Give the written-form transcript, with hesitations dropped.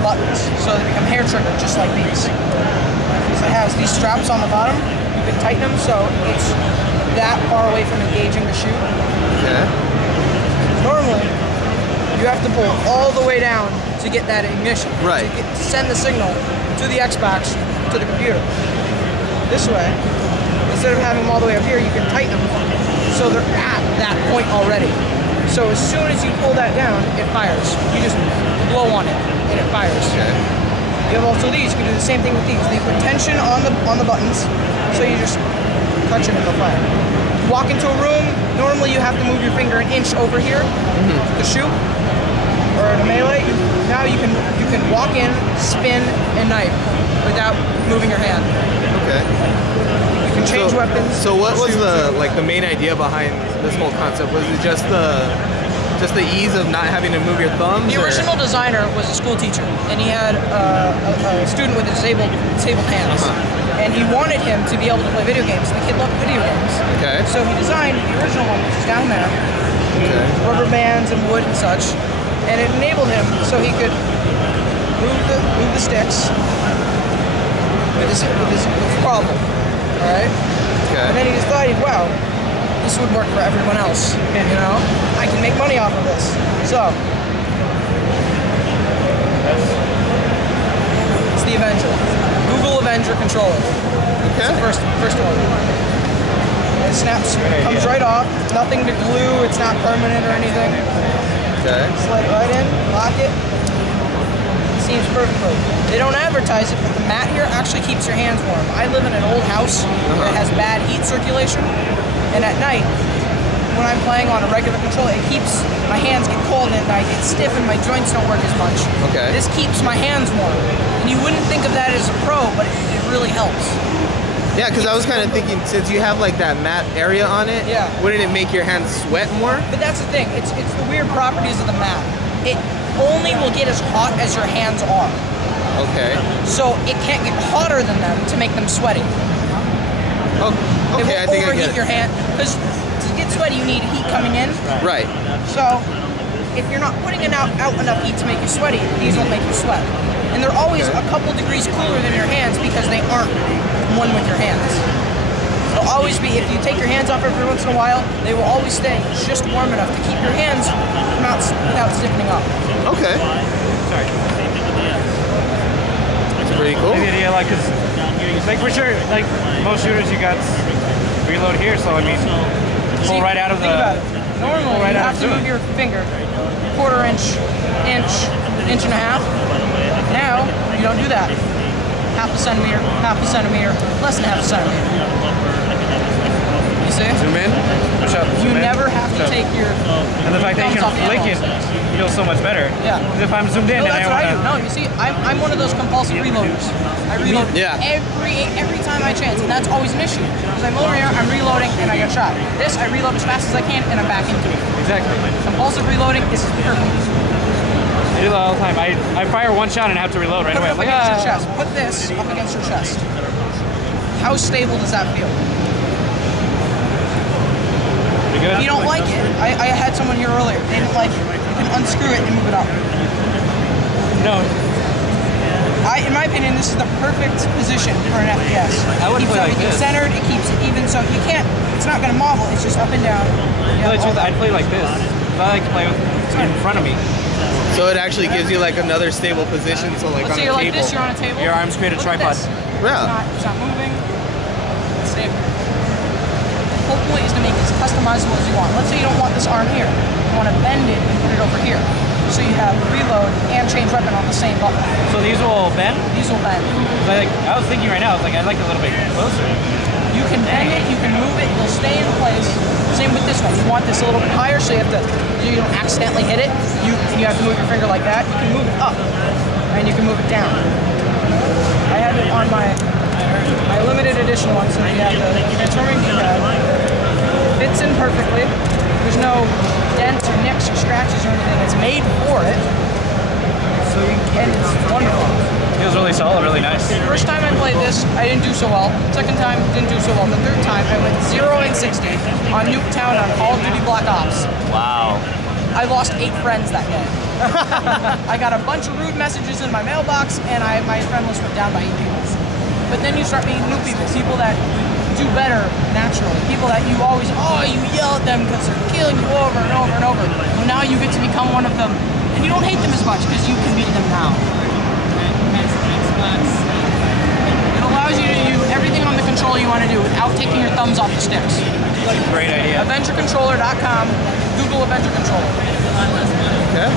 buttons, so they become hair triggered, just like these. So it has these straps on the bottom. You can tighten them so it's that far away from engaging the shoot. Okay. Normally, you have to pull all the way down to get that ignition. Right. To send the signal to the Xbox to the computer. This way, instead of having them all the way up here, you can tighten them so they're at that point already. So as soon as you pull that down, it fires. You just blow on it and it fires. Okay. You have also these. You can do the same thing with these. They put tension on the buttons, so you just touch it and they'll fire. Walk into a room. Normally you have to move your finger an inch over here to shoot or to melee. Now you can walk in, spin, and knife without moving your hand. Okay. You can change weapons. So what was the main idea behind this whole concept? Was it just the ease of not having to move your thumbs? The original designer was a school teacher, and he had a student with disabled hands, and he wanted him to be able to play video games. And the kid loved video games. Okay. So he designed the original one, which is down there, rubber bands and wood and such, and it enabled him so he could move the sticks with his problem. All right. Okay. And then he decided, wow, this would work for everyone else. You know, I can make money off of this. So it's the Avenger. Google Avenger controller. Okay. It's the first one. It snaps, comes right off. Nothing to glue. It's not permanent or anything. Okay. Slide right in, lock it. Seems perfectly. They don't advertise it, but the mat here actually keeps your hands warm. I live in an old house that has bad heat circulation, and at night, when I'm playing on a regular controller, it keeps my hands get cold at night, get stiff, and my joints don't work as much. Okay. This keeps my hands warm. And you wouldn't think of that as a pro, but it really helps. Yeah, because I was kind of thinking, since you have like that matte area on it, wouldn't it make your hands sweat more? But that's the thing. It's the weird properties of the mat. It only will get as hot as your hands are. Okay. So it can't get hotter than them to make them sweaty. Oh, okay, I think I get it. Overheat your hand, because to get sweaty you need heat coming in. Right. So if you're not putting out enough heat to make you sweaty, these will make you sweat. And they're always a couple degrees cooler than your hands because they aren't one with your hands. They'll always be, if you take your hands off every once in a while, they will always stay just warm enough to keep your hands come out without stiffening up. Okay. Sorry. That's pretty cool. Yeah, like, cause, like for sure, like most shooters, you got reload here, so I mean, pull right out of the. Think about it. Normally, you have to move your finger quarter inch, inch and a half. Now, you don't do that. Half a centimeter, less than half a centimeter. You see? Zoom in. Push up. You never have to take your and the fact that you can flick it feels so much better. Yeah. Because if I'm zoomed in, No, and that's what I do. No, you see, I'm one of those compulsive reloaders. I reload every time I chance, and that's always an issue. Because I'm over here, I'm reloading, and I get shot. This, I reload as fast as I can, and I'm back into it. Exactly. Compulsive reloading is perfect. I do that all the time. I fire one shot and have to reload right away. Put it up against your chest. Put this up against your chest. How stable does that feel? Pretty good. If you don't like it, I had someone here earlier. They didn't like it. You can unscrew it and move it up. No. In my opinion, this is the perfect position for an FPS. I would play like this. It keeps everything centered. It keeps it even, so you can't. It's not going to marble. It's just up and down. I'd play like this. I like to play with in front of me. So it actually gives you like another stable position, so like Let's on say a you're table. like this, you're on a table. Your arms create a tripod. Yeah. It's not moving. It's stable. The whole point is to make it as customizable as you want. Let's say you don't want this arm here. You want to bend it and put it over here. So you have reload and change weapon on the same button. So these will bend? These will bend. I was thinking right now, I'd like a little bit closer. You can bend it, you can move it, it'll stay in place. Same with this one. You want this a little bit higher, so you have to, you don't accidentally hit it. You have to move your finger like that. You can move it up, and you can move it down. I had it on my limited edition one, so you have the transforming D-pad. Fits in perfectly. There's no dents or nicks or scratches or anything. It's made for it. So and it's wonderful. Feels really solid, really nice. First time I played this, I didn't do so well. Second time, didn't do so well. The third time, I went 0 and 60 on Nuketown on Call of Duty Black Ops. Wow. I lost 8 friends that day. I got a bunch of rude messages in my mailbox, and my friend list went down by 8 people. But then you start meeting new people that do better naturally. People that you always, you yell at them because they're killing you over and over and over. Well, now you get to become one of them, and you don't hate them as much because you can beat them now. It allows you to do everything on the controller you want to do without taking your thumbs off the sticks. Great idea. AvengerController.com. Google Avenger Controller. Okay.